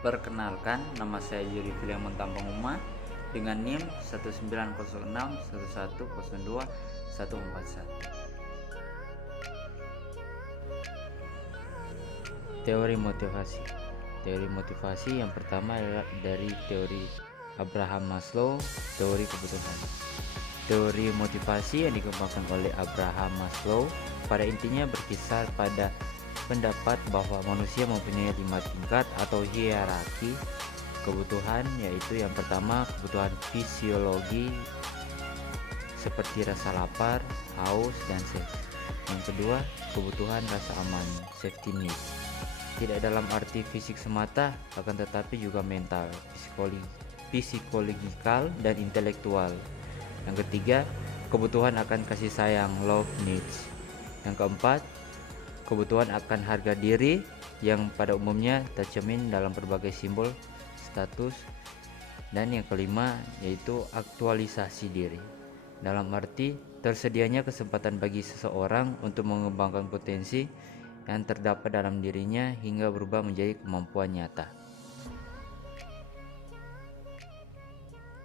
Perkenalkan, nama saya Yuri Filemon Tampang Uma dengan NIM 190611021141. Teori motivasi. Teori motivasi yang pertama adalah dari teori Abraham Maslow, teori kebutuhan. Teori motivasi yang dikembangkan oleh Abraham Maslow pada intinya berkisar pada pendapat bahwa manusia mempunyai 5 tingkat atau hierarki kebutuhan, yaitu yang pertama kebutuhan fisiologi seperti rasa lapar, haus, dan seks. Yang kedua, kebutuhan rasa aman, safety need. Tidak dalam arti fisik semata, akan tetapi juga mental, psikologikal, dan intelektual. Yang ketiga, kebutuhan akan kasih sayang, love needs. Yang keempat, kebutuhan akan harga diri yang pada umumnya tercermin dalam berbagai simbol status. Dan yang kelima yaitu aktualisasi diri, dalam arti tersedianya kesempatan bagi seseorang untuk mengembangkan potensi yang terdapat dalam dirinya hingga berubah menjadi kemampuan nyata.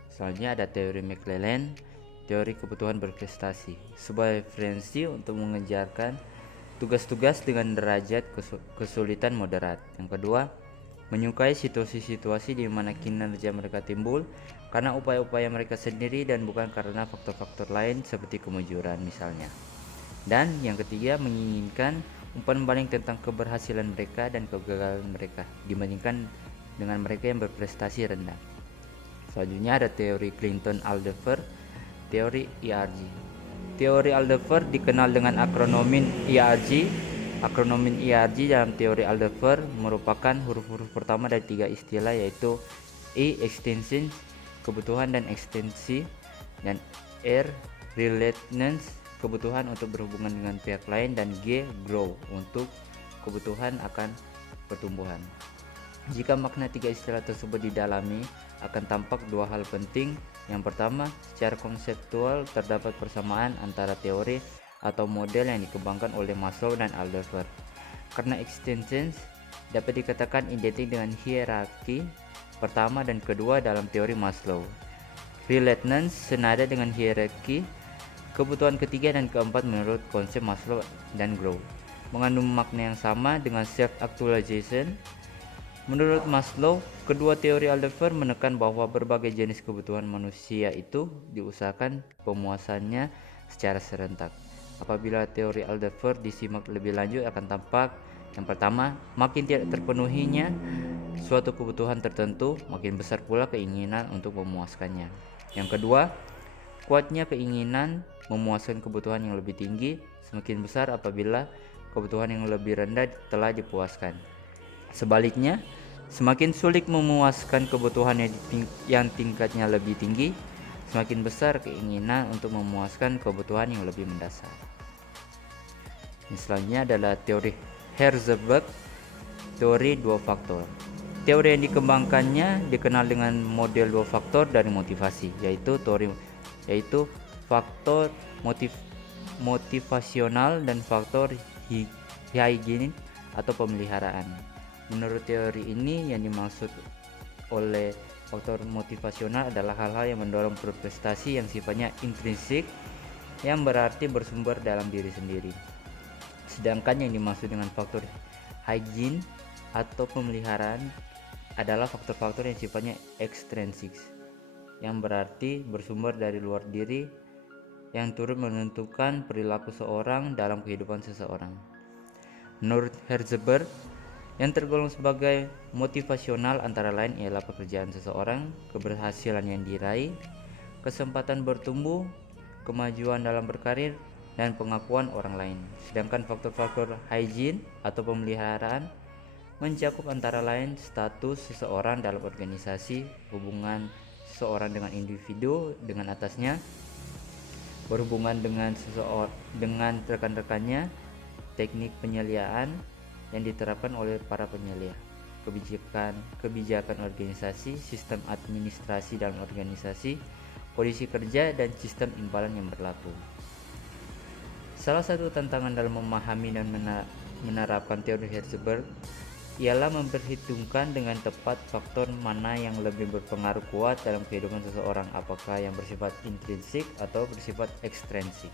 Selanjutnya ada teori McClelland, teori kebutuhan berprestasi, sebuah referensi untuk mengejarkan tugas-tugas dengan derajat kesulitan moderat. Yang kedua, menyukai situasi-situasi di mana kinerja mereka timbul karena upaya-upaya mereka sendiri dan bukan karena faktor-faktor lain seperti kemujuran misalnya. Dan yang ketiga, menginginkan umpan balik tentang keberhasilan mereka dan kegagalan mereka dibandingkan dengan mereka yang berprestasi rendah. Selanjutnya ada teori Clinton-Alder, teori ERG. Teori Alder dikenal dengan akronomin ERG. Akronomin ERG dalam teori Alder merupakan huruf-huruf pertama dari 3 istilah, yaitu E, extension, kebutuhan dan ekstensi, dan R, relatedness, kebutuhan untuk berhubungan dengan pihak lain, dan G, grow, untuk kebutuhan akan pertumbuhan. Jika makna 3 istilah tersebut didalami, akan tampak 2 hal penting. Yang pertama, secara konseptual terdapat persamaan antara teori atau model yang dikembangkan oleh Maslow dan Alder. Karena extensions dapat dikatakan identik dengan hierarki pertama dan kedua dalam teori Maslow. Relatedness senada dengan hierarki kebutuhan ketiga dan keempat menurut konsep Maslow, dan grow mengandung makna yang sama dengan self-actualization. Menurut Maslow, kedua teori Alder menekan bahwa berbagai jenis kebutuhan manusia itu diusahakan pemuasannya secara serentak. Apabila teori Alder disimak lebih lanjut, akan tampak yang pertama, makin tidak terpenuhinya suatu kebutuhan tertentu, makin besar pula keinginan untuk memuaskannya. Yang kedua, kuatnya keinginan memuaskan kebutuhan yang lebih tinggi semakin besar apabila kebutuhan yang lebih rendah telah dipuaskan. Sebaliknya, semakin sulit memuaskan kebutuhan yang tingkatnya lebih tinggi, semakin besar keinginan untuk memuaskan kebutuhan yang lebih mendasar. Selanjutnya adalah teori Herzberg, teori 2 faktor. Teori yang dikembangkannya dikenal dengan model 2 faktor dari motivasi, yaitu faktor motivasional dan faktor hygienik atau pemeliharaan. Menurut teori ini, yang dimaksud oleh faktor motivasional adalah hal-hal yang mendorong berprestasi yang sifatnya intrinsik, yang berarti bersumber dalam diri sendiri. Sedangkan yang dimaksud dengan faktor hygiene atau pemeliharaan adalah faktor-faktor yang sifatnya extrinsic, yang berarti bersumber dari luar diri, yang turut menentukan perilaku seorang dalam kehidupan seseorang. Menurut Herzberg, yang tergolong sebagai motivasional antara lain ialah pekerjaan seseorang, keberhasilan yang diraih, kesempatan bertumbuh, kemajuan dalam berkarir, dan pengakuan orang lain. Sedangkan faktor-faktor hygiene atau pemeliharaan mencakup antara lain status seseorang dalam organisasi, hubungan seseorang dengan individu dengan atasnya, berhubungan dengan rekan-rekannya, teknik penyeliaan yang diterapkan oleh para penyelia, kebijakan organisasi, sistem administrasi dalam organisasi, kondisi kerja, dan sistem imbalan yang berlaku. Salah satu tantangan dalam memahami dan menerapkan teori Herzberg ialah memperhitungkan dengan tepat faktor mana yang lebih berpengaruh kuat dalam kehidupan seseorang, apakah yang bersifat intrinsik atau bersifat ekstrinsik.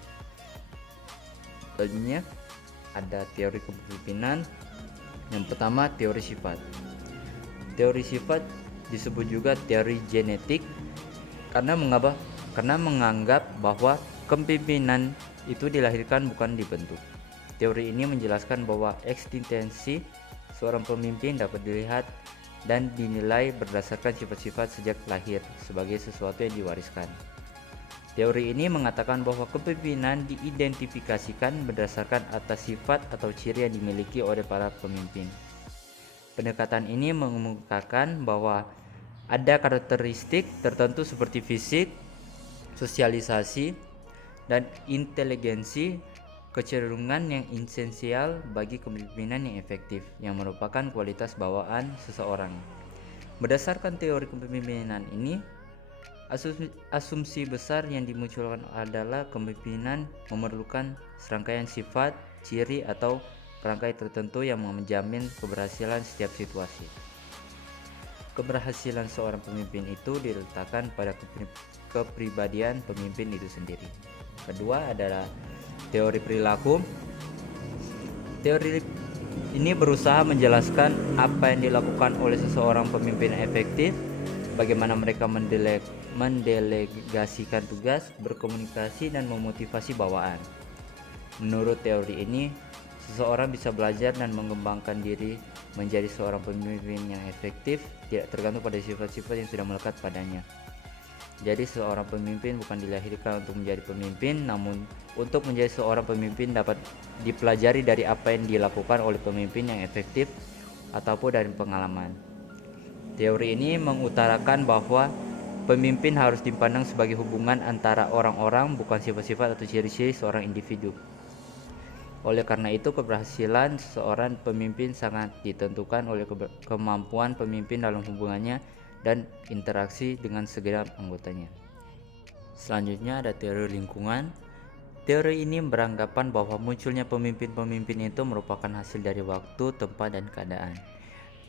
Selanjutnya ada teori kepemimpinan. Yang pertama, teori sifat. Teori sifat disebut juga teori genetik karena menganggap bahwa kepemimpinan itu dilahirkan bukan dibentuk. Teori ini menjelaskan bahwa eksistensi seorang pemimpin dapat dilihat dan dinilai berdasarkan sifat-sifat sejak lahir sebagai sesuatu yang diwariskan. Teori ini mengatakan bahwa kepemimpinan diidentifikasikan berdasarkan atas sifat atau ciri yang dimiliki oleh para pemimpin. Pendekatan ini mengemukakan bahwa ada karakteristik tertentu seperti fisik, sosialisasi, dan inteligensi, kecenderungan yang esensial bagi kepemimpinan yang efektif, yang merupakan kualitas bawaan seseorang. Berdasarkan teori kepemimpinan ini, asumsi besar yang dimunculkan adalah kepemimpinan memerlukan serangkaian sifat, ciri, atau perangkai tertentu yang menjamin keberhasilan setiap situasi. Keberhasilan seorang pemimpin itu diletakkan pada kepribadian pemimpin itu sendiri. Kedua adalah teori perilaku. Teori ini berusaha menjelaskan apa yang dilakukan oleh seseorang pemimpin efektif, bagaimana mereka mendelegasikan tugas, berkomunikasi, dan memotivasi bawaan. Menurut teori ini, seseorang bisa belajar dan mengembangkan diri menjadi seorang pemimpin yang efektif, tidak tergantung pada sifat-sifat yang sudah melekat padanya. Jadi seorang pemimpin bukan dilahirkan untuk menjadi pemimpin, namun untuk menjadi seorang pemimpin dapat dipelajari dari apa yang dilakukan oleh pemimpin yang efektif ataupun dari pengalaman. Teori ini mengutarakan bahwa pemimpin harus dipandang sebagai hubungan antara orang-orang, bukan sifat-sifat atau ciri-ciri seorang individu. Oleh karena itu, keberhasilan seorang pemimpin sangat ditentukan oleh kemampuan pemimpin dalam hubungannya dan interaksi dengan segenap anggotanya. Selanjutnya ada teori lingkungan. Teori ini beranggapan bahwa munculnya pemimpin-pemimpin itu merupakan hasil dari waktu, tempat, dan keadaan.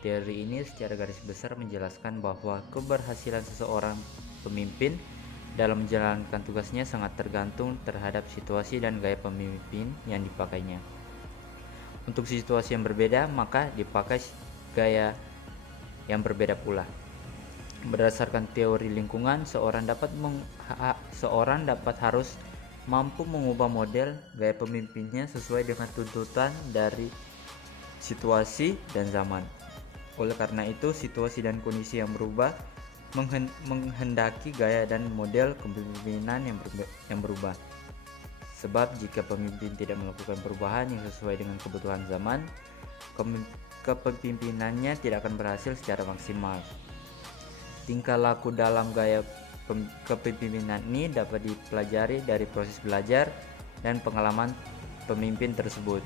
Teori ini secara garis besar menjelaskan bahwa keberhasilan seseorang pemimpin dalam menjalankan tugasnya sangat tergantung terhadap situasi dan gaya pemimpin yang dipakainya. Untuk situasi yang berbeda, maka dipakai gaya yang berbeda pula. Berdasarkan teori lingkungan, seorang dapat harus mampu mengubah model gaya pemimpinnya sesuai dengan tuntutan dari situasi dan zaman. Oleh karena itu, situasi dan kondisi yang berubah menghendaki gaya dan model kepemimpinan yang berubah. Sebab jika pemimpin tidak melakukan perubahan yang sesuai dengan kebutuhan zaman, kepemimpinannya tidak akan berhasil secara maksimal. Tingkah laku dalam gaya kepemimpinan ini dapat dipelajari dari proses belajar dan pengalaman pemimpin tersebut,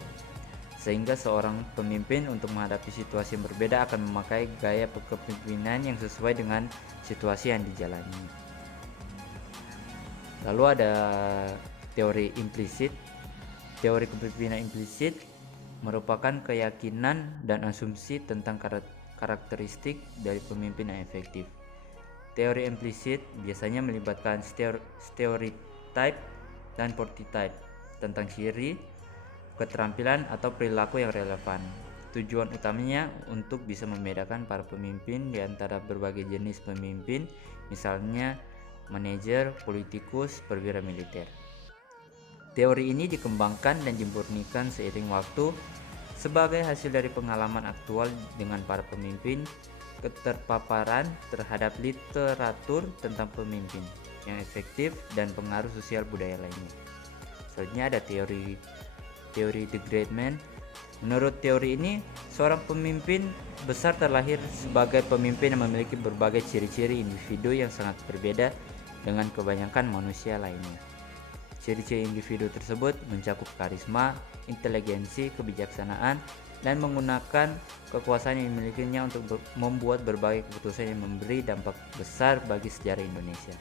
sehingga seorang pemimpin untuk menghadapi situasi yang berbeda akan memakai gaya kepemimpinan yang sesuai dengan situasi yang dijalani. Lalu ada teori implisit. Teori kepemimpinan implisit merupakan keyakinan dan asumsi tentang karakteristik dari pemimpin yang efektif. Teori implisit biasanya melibatkan stereotype dan prototype tentang ciri, keterampilan, atau perilaku yang relevan. Tujuan utamanya untuk bisa membedakan para pemimpin di antara berbagai jenis pemimpin, misalnya manajer, politikus, perwira militer. Teori ini dikembangkan dan dimurnikan seiring waktu sebagai hasil dari pengalaman aktual dengan para pemimpin, keterpaparan terhadap literatur tentang pemimpin yang efektif, dan pengaruh sosial budaya lainnya. Selanjutnya ada teori The Great Man. Menurut teori ini, seorang pemimpin besar terlahir sebagai pemimpin yang memiliki berbagai ciri-ciri individu yang sangat berbeda dengan kebanyakan manusia lainnya. Ciri-ciri individu tersebut mencakup karisma, inteligensi, kebijaksanaan, dan menggunakan kekuasaan yang dimilikinya untuk membuat berbagai keputusan yang memberi dampak besar bagi sejarah Indonesia.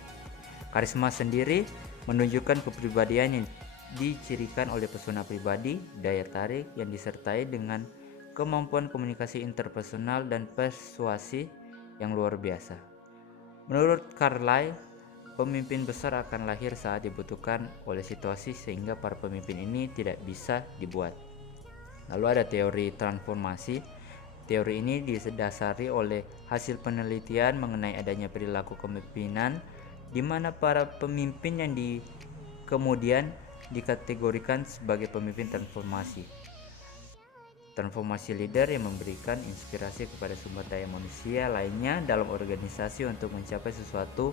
Karisma sendiri menunjukkan kepribadian yang dicirikan oleh pesona pribadi, daya tarik yang disertai dengan kemampuan komunikasi interpersonal dan persuasi yang luar biasa. Menurut Carlyle, pemimpin besar akan lahir saat dibutuhkan oleh situasi sehingga para pemimpin ini tidak bisa dibuat. Lalu ada teori transformasi. Teori ini didasari oleh hasil penelitian mengenai adanya perilaku kepemimpinan di mana para pemimpin yang kemudian dikategorikan sebagai pemimpin transformasi. Transformasi leader yang memberikan inspirasi kepada sumber daya manusia lainnya dalam organisasi untuk mencapai sesuatu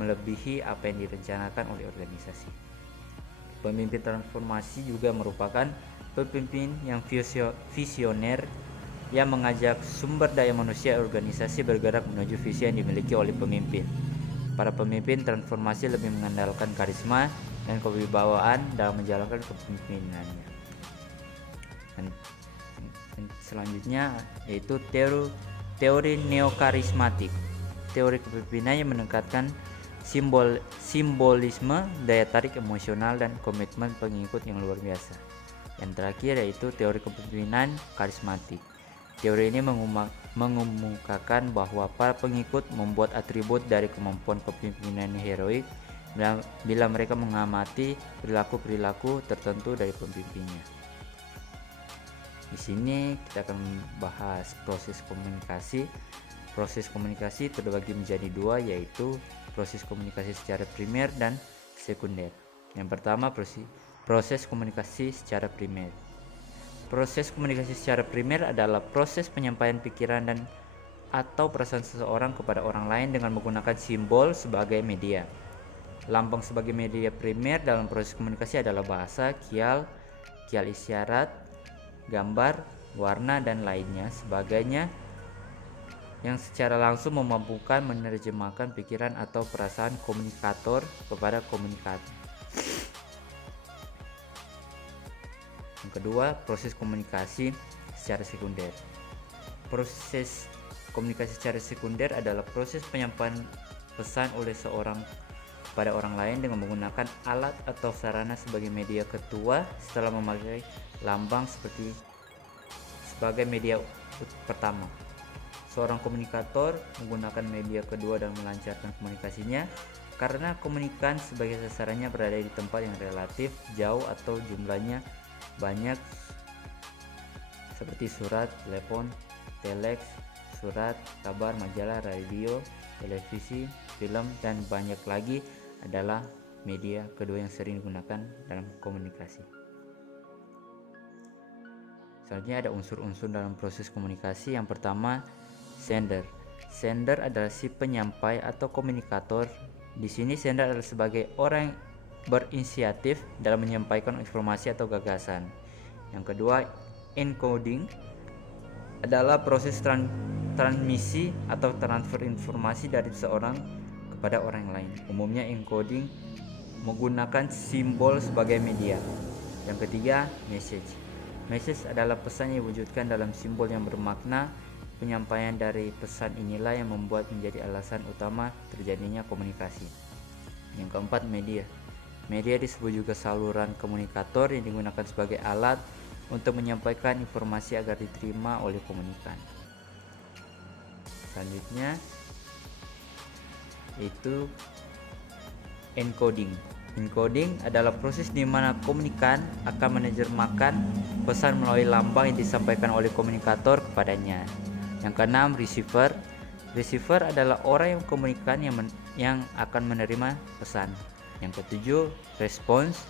melebihi apa yang direncanakan oleh organisasi. Pemimpin transformasi juga merupakan pemimpin yang visioner yang mengajak sumber daya manusia organisasi bergerak menuju visi yang dimiliki oleh pemimpin. Para pemimpin transformasi lebih mengandalkan karisma dan kewibawaan dalam menjalankan kepemimpinannya. Dan selanjutnya yaitu teori neokarismatik. Teori kepemimpinan yang menekankan simbolisme, daya tarik emosional, dan komitmen pengikut yang luar biasa. Yang terakhir yaitu teori kepemimpinan karismatik. Teori ini mengemukakan bahwa para pengikut membuat atribut dari kemampuan kepemimpinan heroik bila mereka mengamati perilaku-perilaku tertentu dari pemimpinnya. Di sini kita akan membahas proses komunikasi. Proses komunikasi terbagi menjadi dua, yaitu proses komunikasi secara primer dan sekunder. Yang pertama, proses komunikasi secara primer. Proses komunikasi secara primer adalah proses penyampaian pikiran dan atau perasaan seseorang kepada orang lain dengan menggunakan simbol sebagai media. Lambang sebagai media primer dalam proses komunikasi adalah bahasa, kial isyarat, gambar, warna, dan lainnya sebagainya yang secara langsung memampukan menerjemahkan pikiran atau perasaan komunikator kepada komunikator. Yang kedua, proses komunikasi secara sekunder. Proses komunikasi secara sekunder adalah proses penyampaian pesan oleh seorang kepada orang lain dengan menggunakan alat atau sarana sebagai media kedua setelah memakai lambang sebagai media pertama. Seorang komunikator menggunakan media kedua dan melancarkan komunikasinya karena komunikan sebagai sasarannya berada di tempat yang relatif jauh atau jumlahnya banyak, seperti surat, telepon, telex, surat, kabar, majalah, radio, televisi, film, dan banyak lagi adalah media kedua yang sering digunakan dalam komunikasi. Selanjutnya ada unsur-unsur dalam proses komunikasi. Yang pertama, sender. Sender adalah si penyampai atau komunikator. Di sini sender adalah sebagai orang berinisiatif dalam menyampaikan informasi atau gagasan. Yang kedua, encoding adalah proses transmisi atau transfer informasi dari seorang kepada orang lain. Umumnya encoding menggunakan simbol sebagai media. Yang ketiga, message. Message adalah pesan yang diwujudkan dalam simbol yang bermakna. Penyampaian dari pesan inilah yang membuat menjadi alasan utama terjadinya komunikasi. Yang keempat, media. Media disebut juga saluran komunikator yang digunakan sebagai alat untuk menyampaikan informasi agar diterima oleh komunikan. Selanjutnya yaitu encoding. Encoding adalah proses di mana komunikan akan menerjemahkan pesan melalui lambang yang disampaikan oleh komunikator kepadanya. Yang keenam, receiver. Receiver adalah orang yang komunikan yang akan menerima pesan. Yang ketujuh, response.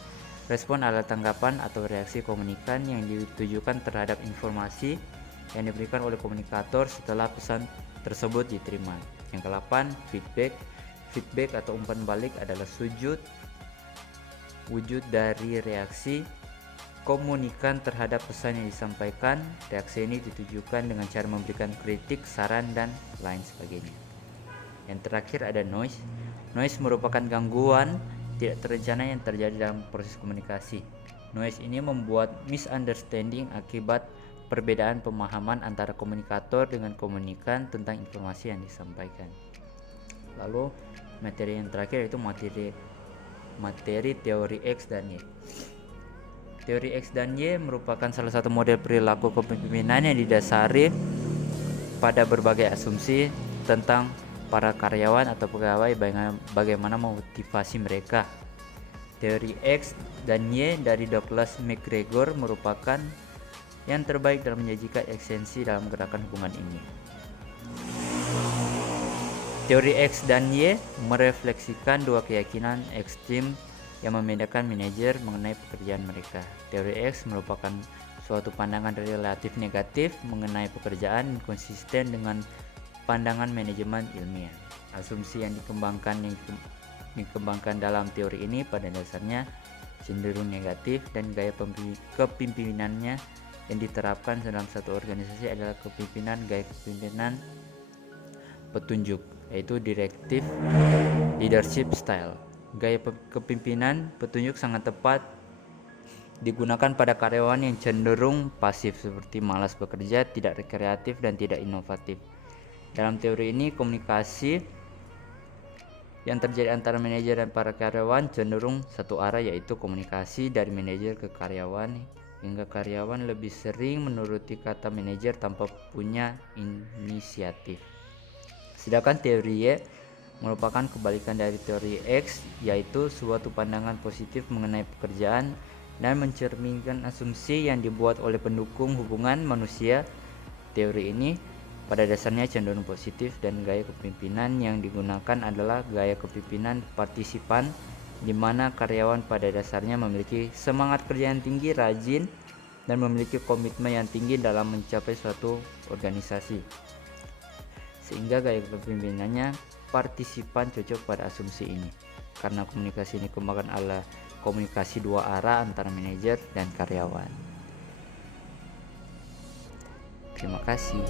Respon adalah tanggapan atau reaksi komunikan yang ditujukan terhadap informasi yang diberikan oleh komunikator setelah pesan tersebut diterima. Yang ke-8, feedback. Feedback atau umpan balik adalah wujud dari reaksi komunikan terhadap pesan yang disampaikan. Reaksi ini ditujukan dengan cara memberikan kritik, saran, dan lain sebagainya. Yang terakhir ada noise. Noise merupakan gangguan tidak terencana yang terjadi dalam proses komunikasi. Noise ini membuat misunderstanding akibat perbedaan pemahaman antara komunikator dengan komunikan tentang informasi yang disampaikan. Lalu materi yang terakhir yaitu materi teori X dan Y. Teori X dan Y merupakan salah satu model perilaku kepemimpinan yang didasari pada berbagai asumsi tentang para karyawan atau pegawai, bagaimana memotivasi mereka. Teori X dan Y dari Douglas McGregor merupakan yang terbaik dalam menyajikan esensi dalam gerakan hubungan ini. Teori X dan Y merefleksikan dua keyakinan ekstrim yang membedakan manajer mengenai pekerjaan mereka. Teori X merupakan suatu pandangan relatif negatif mengenai pekerjaan yang konsisten dengan pandangan manajemen ilmiah. Asumsi yang dikembangkan dalam teori ini pada dasarnya cenderung negatif, dan gaya kepimpinannya yang diterapkan dalam satu organisasi adalah gaya kepemimpinan petunjuk, yaitu directive leadership style. Gaya kepemimpinan petunjuk sangat tepat digunakan pada karyawan yang cenderung pasif seperti malas bekerja, tidak kreatif, dan tidak inovatif. Dalam teori ini, komunikasi yang terjadi antara manajer dan para karyawan cenderung satu arah, yaitu komunikasi dari manajer ke karyawan, hingga karyawan lebih sering menuruti kata manajer tanpa punya inisiatif. Sedangkan teori Y merupakan kebalikan dari teori X, yaitu suatu pandangan positif mengenai pekerjaan dan mencerminkan asumsi yang dibuat oleh pendukung hubungan manusia. Teori ini pada dasarnya cenderung positif, dan gaya kepemimpinan yang digunakan adalah gaya kepemimpinan partisipan, di mana karyawan pada dasarnya memiliki semangat kerja yang tinggi, rajin, dan memiliki komitmen yang tinggi dalam mencapai suatu organisasi. Sehingga gaya kepemimpinannya partisipan cocok pada asumsi ini, karena komunikasi ini dikembangkan adalah komunikasi dua arah antara manajer dan karyawan. Terima kasih.